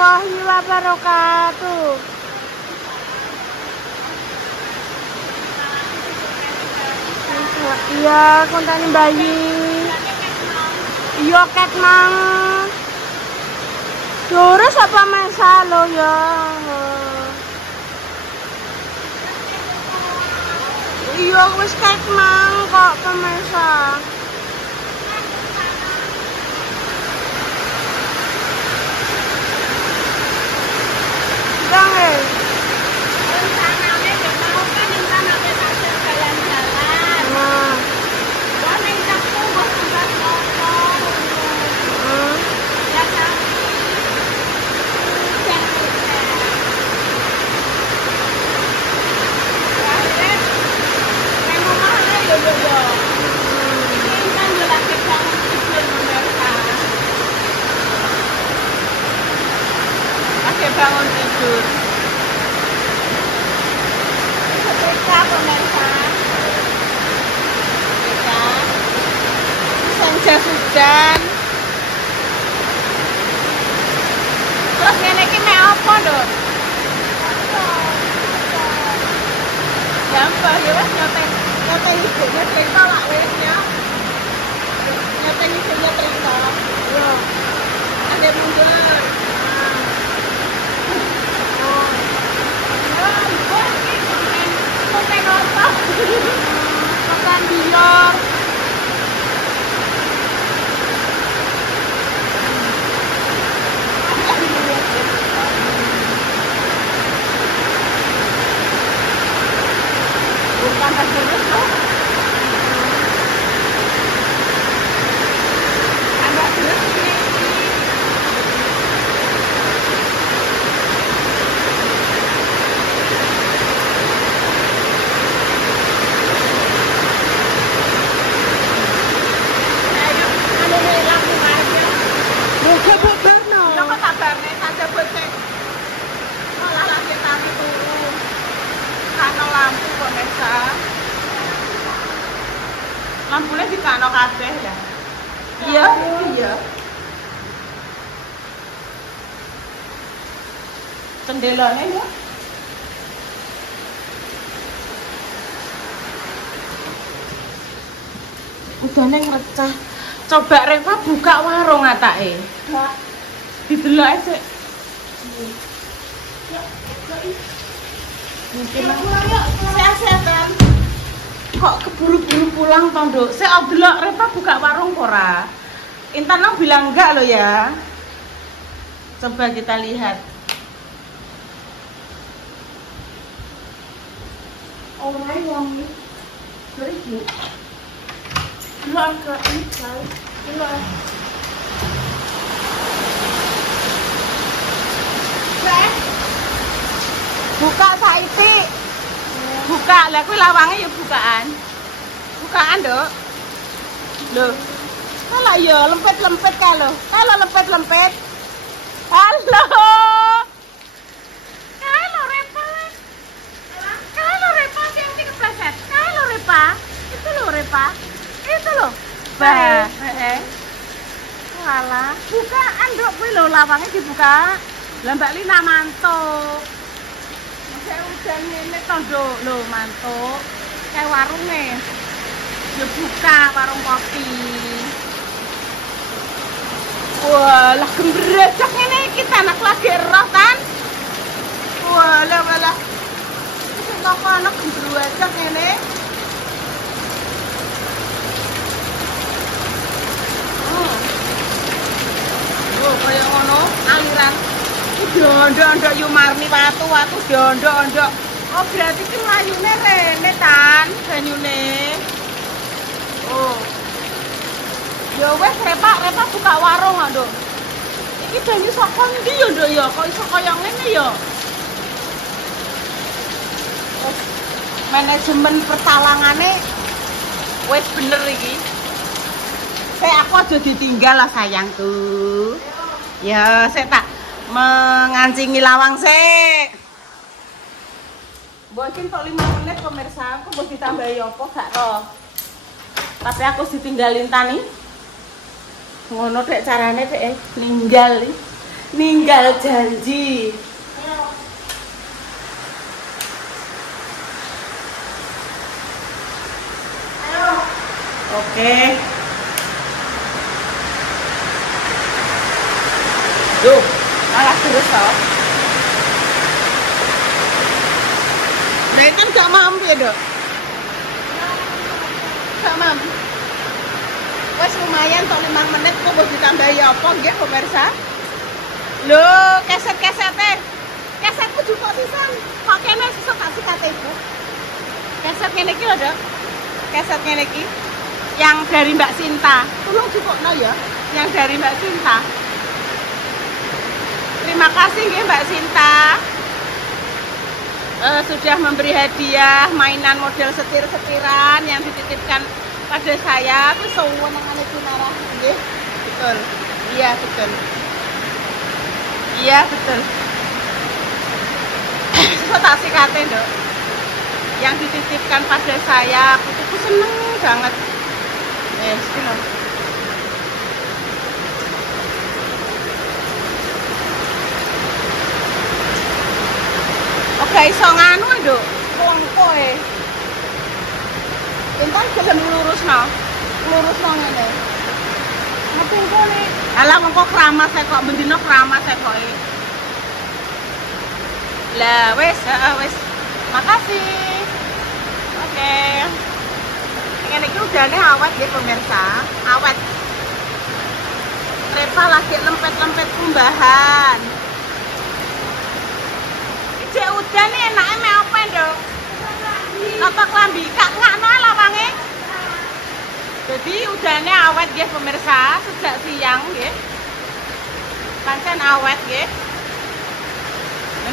warahmatullahi wabarakatuh. Iya, konten bayi. Iya, ket mang. Terus apa mesa lo ya? Iya, wis ket mang kok pemesa. Jangan. Rencananya mau kan rencananya sambil jalan-jalan. Nah. Gua neng kampung gua sambil ngomong. Ya kan. Bangun tidur. Ketika pemirsa, senja hujan. Terus ngene iki mek apa, Nduk? Gampang ya wis nyoten ibunya cerita lak wis ya. Nyoten ibunya cerita. Yo. Ada mundur. Konten apa? Konten biar bukan terus loh. Ada terus ini. Lampunya di kano kabeh ya. Iya, iya. Jendelane ya. Udane ngrecah. Coba Reva buka warung atake. Enggak. Didelok sik. Mungkin sehat-sehatan. Kok keburu-buru pulang toh, Nduk? Saya delok Reva buka warung ora? Intan bilang enggak lo ya. Coba kita lihat. Orang yang beri lo ke inside. Lo. Buka saiki. Buka, lah kuwi lawange ya bukaan. Bukaan, Nduk. Loh. Alah ya lempet-lempet kalau. Kalau lempet-lempet. Halo. Halo Repa. Halo Repa yang ini kepleset. Halo Repa. Itu loh Repa. Itu loh. Bah. Walah, bukaan, Nduk, kuwi lho lawange dibuka. Lah Mbak Lina mantuk. Hujan ini tondo lo mantuk kayak warungnya ya buka warung kopi. Wah lah gembrejak ini kita anak lagi roh kan. Wah lah toko anak gembrejak ini. Oh kayak ngono aliran dondok-dondok Yumarni watu dondok-dondok. Oh berarti ki mlayune rene tan banyune. Oh. Ya wes Repa buka warung kok, Nduk. Iki banyu saka ndi ya, Nduk ya? Kok iso kaya ngene ya? Oh, manajemen pertalangane wes bener iki. Aku aja ditinggal lah sayangku. Ya, saya tak mengancingi lawang sik. Mungkin tok 5 menit pemirsa, aku mau ditambahi apa gak roh. Tapi aku ditinggalin tani. Ngono dek carane dek ninggal. Ninggal janji. Oke. Duh, malah terus toh. Nah, kan gak mampu ya, Dok? Gak mampu. Wes lumayan tok 5 menit kok mau ditambahi apa nggih pemirsa? Lho, keset-kesete. Kesetku juga pisan. Kok kene sesuk tak sikat Ibu. Keset ngene iki lho, Dok. Keset ngene iki yang dari Mbak Sinta. Tolong cukupno ya, yang dari Mbak Sinta. Terima kasih nggih Mbak Sinta. Sudah memberi hadiah mainan model setir-setiran yang dititipkan pada saya. Aku sewenang-wenang marah nggih. Betul. Iya, betul. Iya, betul. Susah tak sikate, Dok. Yang dititipkan pada saya, aku seneng banget. Gitu. Oke, iso nganu, Dok. Pongkoe. Entar gelem lurusno. Lurusno ngene. Ngerti kene. Alah mengko keramat saya kok bendino keramat saya kok. Lah wes, wes. Makasih. Oke. Ngene iki udane awet nggih pemirsa. Awet. Reva lagi lempet-lempet kumbahan. Cek udan nih enaknya me apa, Dok? Napa klambi? Kak ngakno lawange. Jadi udane awet nggih pemirsa, sejak siang nggih. Pancen awet nggih.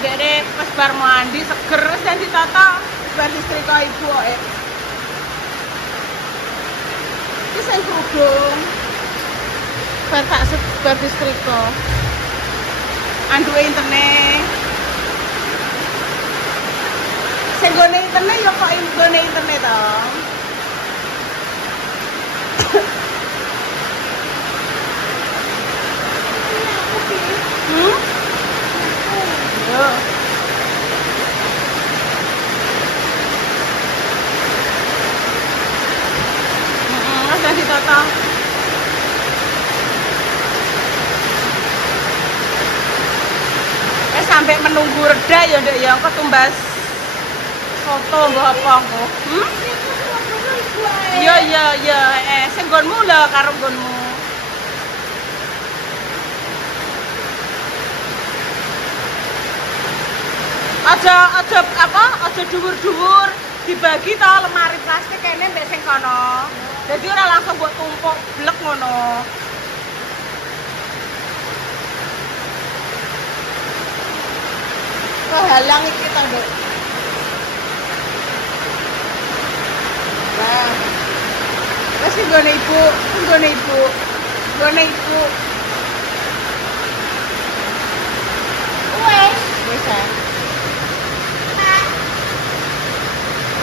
Ndek pas bar mandi seger dan ditata bar distrika Ibu kok. Iki sing kerudung. Bar tak bar distrika. Anduke internet. Sing gone internet ya kok gone internet to. Yo. Ada ditata. Sampai menunggu reda ya, Dek ya, kok tumbas foto mbok apa kok? Iya, sing nggonmu lho karo nggonmu. Aja apa? Aja dhuwur-dhuwur, dibagi to lemari plastik kene mbek sing kono. Jadi ora langsung mbok tumpuk blek ngono. Kehalang iki to, Dok. Nah, masih gone Ibu, gone Ibu, gone Ibu. Wes, wes ya.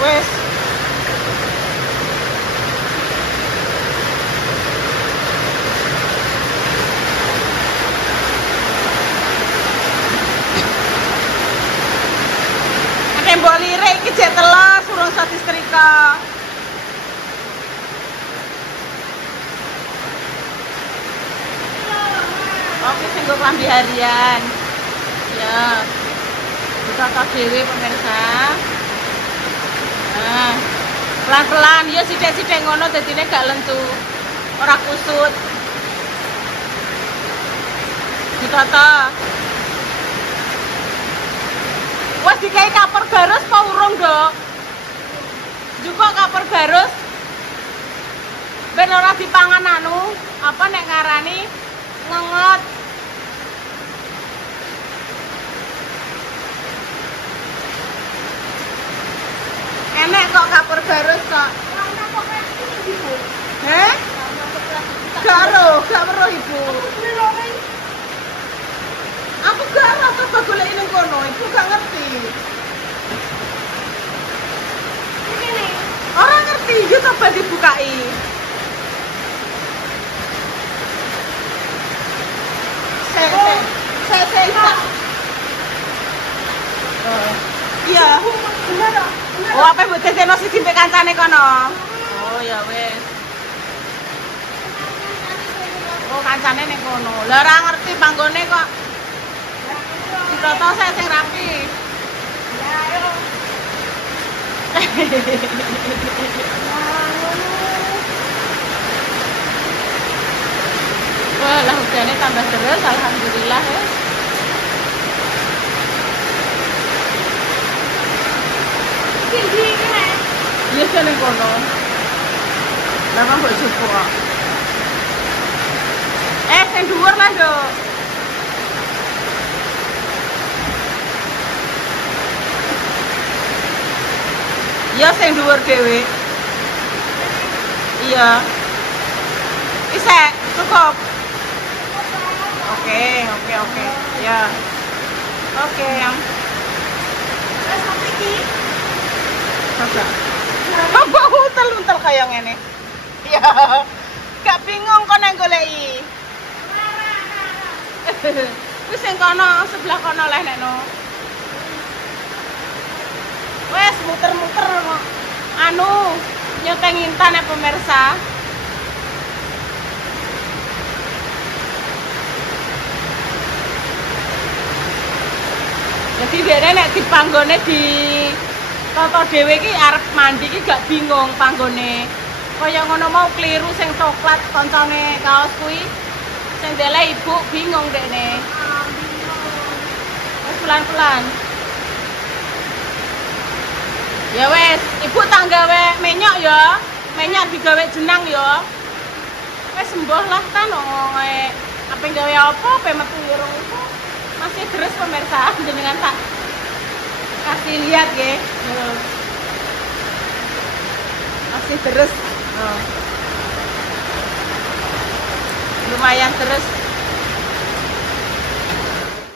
Wes. Ada mbok lirik iki jek telas urung iso disetrika. Oke, sing nggo klambi harian. Ya. Ditata dhewe pemirsa. Nah, pelan-pelan ya sithik-sithik ngono dadine gak lentu. Ora kusut. Ditata. Wes dikai kapur garus apa urung, Dok? Juga kapur garus. Ben ora dipangan anu, apa nek ngarani ngengot. Enek kok kapur garus kok. Heh? Gak weruh Ibu. Aku gak ora coba golek ning kono, Ibu gak ngerti. Ora ngerti, yo coba dibukai. Oh, apa mbok teteno siji mek kancane kono? Oh, ya wis. Oh, kancane ning kono. Lah ora ngerti panggone kok. Ditoto sing rapi. Ya, ayo. Wah, lah hujannya tambah deras, alhamdulillah ya. Tinggi kan? Iya sih ning kono. Lah kan mbok jupo kok. Sing dhuwur lah, Nduk. Iya sing dhuwur dhewe. Iya. Bisa, cukup. Oke. Ya. Oke, yang sampai iki. Coba. Apa untel kayak ngene? Ya. Gak bingung kok nang goleki. Wis sing kono, sebelah kono leh nekno. Wes muter-muter anu nyoteng Intan ya pemirsa. Jadi dia nek dipanggone di toto dhewe iki arep mandi iki gak bingung panggone. Kaya ngono mau kliru sing coklat koncone kaos kuwi. Sing dele ibu bingung dekne. Wes pelan-pelan. Ya wes, ibu tak gawe menyok ya. Menyok digawe jenang ya. Wes sembuh lah kan apa gawe apa metu irung itu. Masih terus pemirsa jenengan tak kasih lihat ya. Masih terus. Lumayan terus.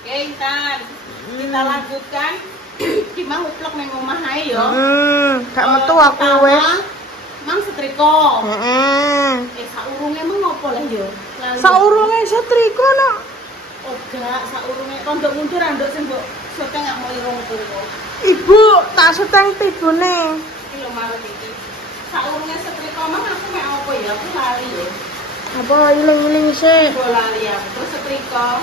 Oke, Intan. Kita lanjutkan. Gimana uplok neng omah ae yo. Gak metu aku wis. Mang setrika. Saurunge emang ngopo lah yo? Saurunge setrika no. Oh gak, saurunge kondok mundur anduk sing mbok syuting gak mau irung kuwi. Ibu, tak syuting tibune. Iki lho marep iki. Saurunge setrika mang aku mek apa ya? Aku lali yo. Apa iling-iling sih? Aku lali ya. Terus setrika.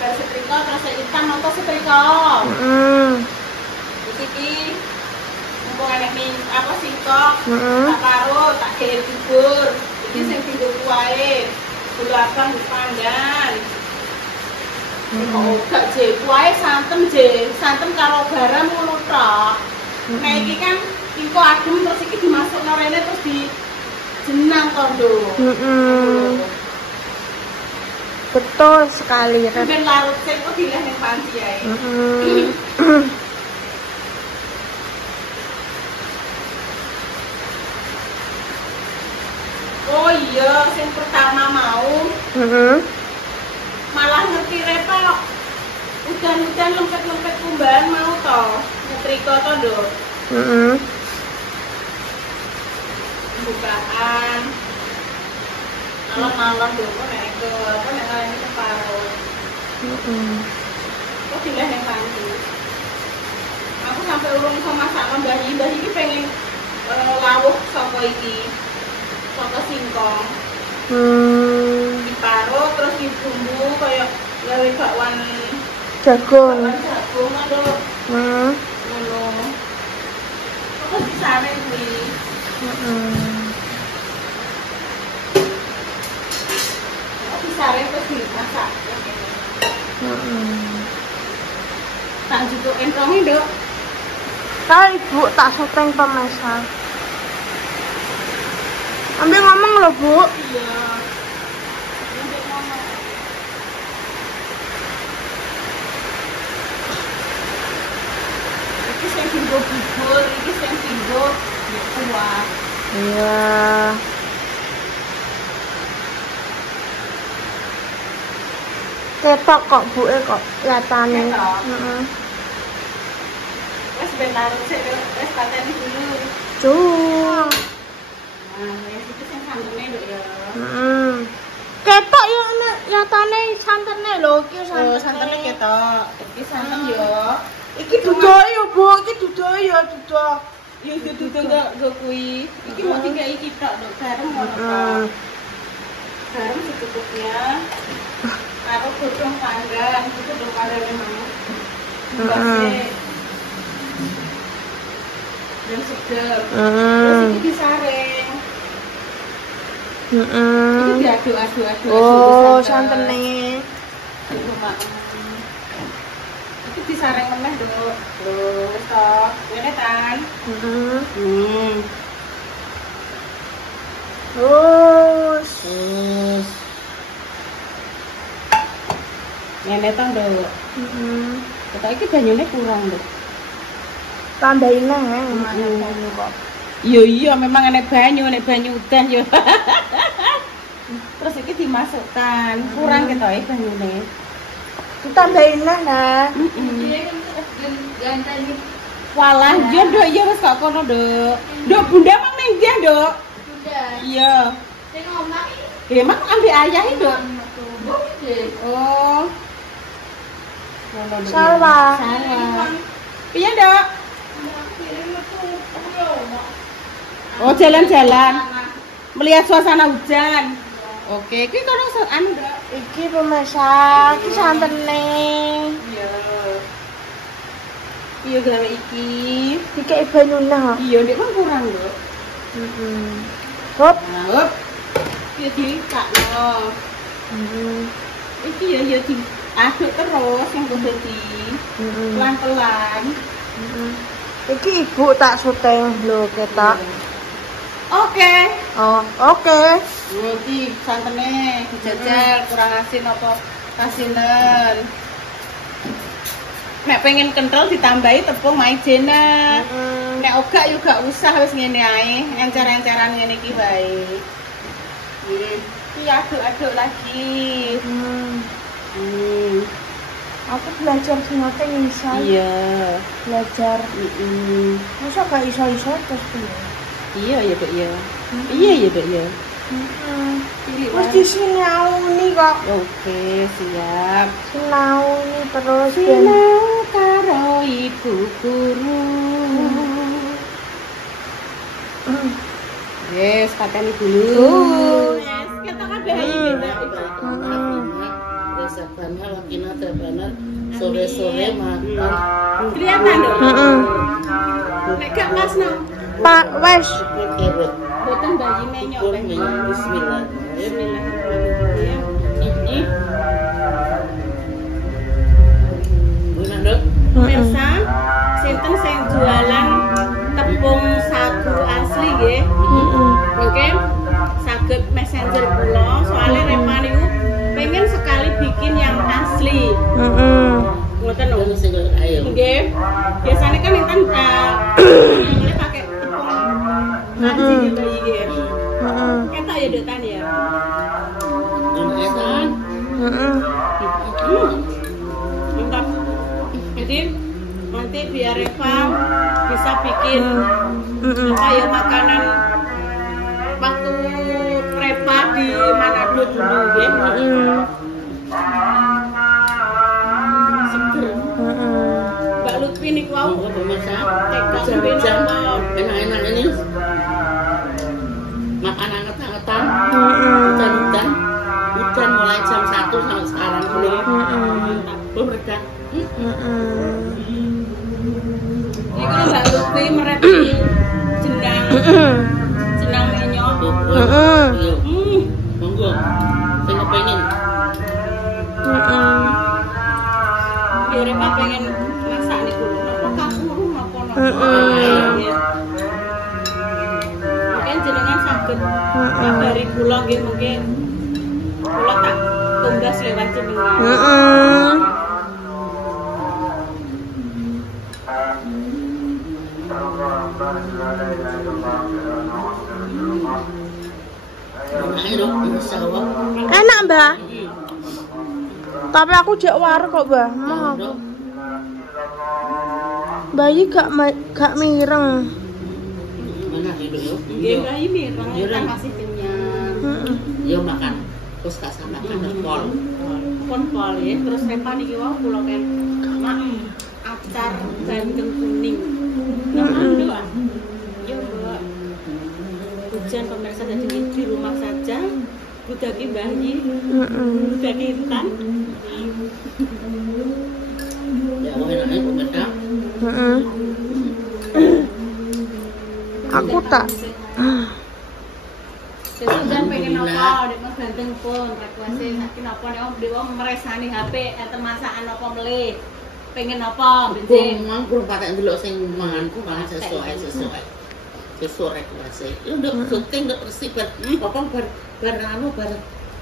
Bar setrika terus hitam atau setrika. Iki mumpung enek apa singkok, tak parut, tak gawe bubur. Iki sing dienggo kuwae. Gula abang dipanggang. Kok gak je, kuwae santem karo garam ngono tok. Nek iki kan singkok adem terus iki dimasukno rene terus di jenang to, Nduk. Betul sekali. Ben larut sing kok dileh ning panci ae. Oh iya, yang pertama mau malah ngerti repot. Udan-udan lempet-lempet kumbahan mau toh nyetrika toh Nduk. Bukaan alon-alon Nduk kok nek ngalami separuh. Kok dileh ning panci. Aku sampai urung iso masak mbah iki pengen lawuh saka iki. Saka singkong. Diparut terus dibumbu kaya gawe bakwan jagung. Jagung Nduk. Ngono. Kok disare kuwi. Disare terus dimasak. Tak jutuk entonge, Nduk. Kak Ibu tak syuting pemirsa. Ambil ngomong loh, Bu. Iya. Ambil ngomong. Iki sing dienggo bubur, iki sing dienggo kuah. Iya. Ketok kok Bu kok lihatane. Wes bentar sik wes pateni dulu. Nah, Nah, ya iki sing santune Nduk ya. ketok ya nyatane santene lho iki Santene ketok. Iki santen yo. Iki dudohe yo, Bu. Iki dudohe yo, dudoh. Yo duduk nggo kuwi. Iki mau tinggal iki tok, Nduk. Garam ngono. Garam secukupnya. Karo godhong panggang, itu godhong panggang mau. Dan sedap. Terus iki disaring. Iki diaduk-aduk. Oh, santene. Iki disaring meneh, Nduk. Lho, tok. Ngene kan. Terus. Ngene to, Nduk. Kok iki banyune kurang, Nduk. Tambahin banyu kok. Iya, memang nek banyu udan yo. Terus iki dimasukkan. Kurang ketoke banyune. Ditambahin nah. Walah, yo Nduk, yo wis kok kono, Nduk. Nduk, Bunda mang ning ndi, Nduk? Bunda. Iya. Sing omah iki. Mak ambek ayah iki, Nduk. Oh. Salah. Piye, Nduk? Oh, jalan-jalan. Melihat suasana hujan. Oke, iki kono anu, Nduk. Iki pemesan, iki santene. Iya. Iya gawe iki. Dikek banyune. Iya, Ndek mah kurang, Nduk. Hop. Nah, hop. Iki dikakno. Iki ya diaduk terus yang kudu di pelan-pelan. Iki ibu tak syuting lho ketok. Oke. Oh, oke. Iki santene dijajal kurang asin apa kasinen. Nek pengen kental ditambahi tepung maizena. Nek ora yo gak usah wis ngene ae, encer-enceran ngene iki wae. Iki aduk-aduk lagi. Aku belajar semuanya iso. Iya. Belajar. Masa gak iso-iso terus piye? Iya ya, Dek ya. Iya ya, Dek ya. Terus disinauni kok. Oke, siap. Sinauni terus Sinau karo ibu guru. Yes, pateni dulu. Yes, kita kan bayi beda. Resepnya wakina tebanan sore-sore makan. Kelihatan dong. Nek gak Mas no. Pak, wes. Kerut. Boten bayi menyok bayi. Bismillah. Bismillahirrahmanirrahim. Ini Guna dok. pemirsa, sinten sing jualan tepung sagu asli nggih. Oke. Saged messenger kula, soalnya Repa niku pengen sekali bikin yang asli. Ngoten lho. Ayo. Nggih. Biasanya kan intan boleh pakai tepung nasi ya bayi nggih. Enak ya Dotan ya. Enak. Mantap. Jadi nanti biar Reva bisa bikin apa ya makanan waktu Reva di Manado dulu nggih. Seger. Mbak Lutfi niku wau Pemirsa, tekok hujan-hujan, napa. enak-enak ini. Makan anget-angetan. Hujan-hujan. Hujan mulai jam 1 sampai sekarang ini. Belum reda. Ini kalau Mbak Lutfi merep jenang jenang menyok. Iya. Monggo. Saya kepengen. Biar Reva pengen masak niku lho. Napa kapuru napa napa. Mungkin jenengan saged kabari kula nggih mungkin kula tak tumbas lewat jenengan. Enak dok, insya Allah. Enak, Mbak. Tapi aku jek war kok, Mbak. Mau aku. Bayi gak mireng. Mana hidup yuk? Nggih bayi mireng kan masih kenyang. Yuk makan. Terus tak samakan pol. Pol ya. Terus repan iki wae kula kan mak acar bandeng kuning. Alhamdulillah. Ya, Mbak. Hujan pemirsa jadi di rumah saja. Budaki bayi. Budaki intan. Ya, enaknya pemirsa. Aku tak. Jangan pengen apa, dek mas ganteng pun request saiki napa nek wong meresani HP enten masakan apa melih. Pengen apa bensin. Wong kurang patek ndelok sing manganku malah sesuai. Sesuai request. Itu nduk syuting nduk resik bar popong bar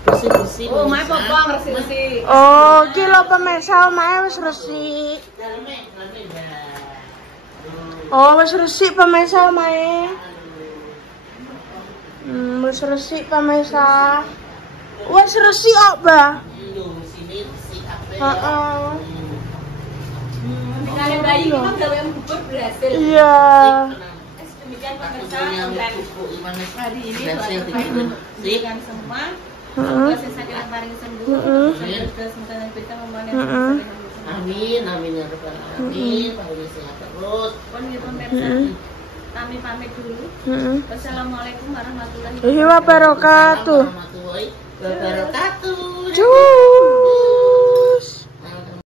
bersih-bersih. Oh, mae popong resik-resik. Oh, ki lho pemirsa mae wis resik. Oh, wis resik pemirsa mae. Wis resik pemirsa. Wis resik kok, Mbah. Heeh. Kali bayi kan gawe bubur berhasil. Iya. Demikian pemirsa hari ini dengan semua proses sakit paling sembuh. Semoga kita memohon amin ya rabbal alamin. Paling sehat terus. Pun gitu pemirsa. Kami pamit dulu. Wassalamualaikum warahmatullahi wabarakatuh. Warahmatullahi wabarakatuh.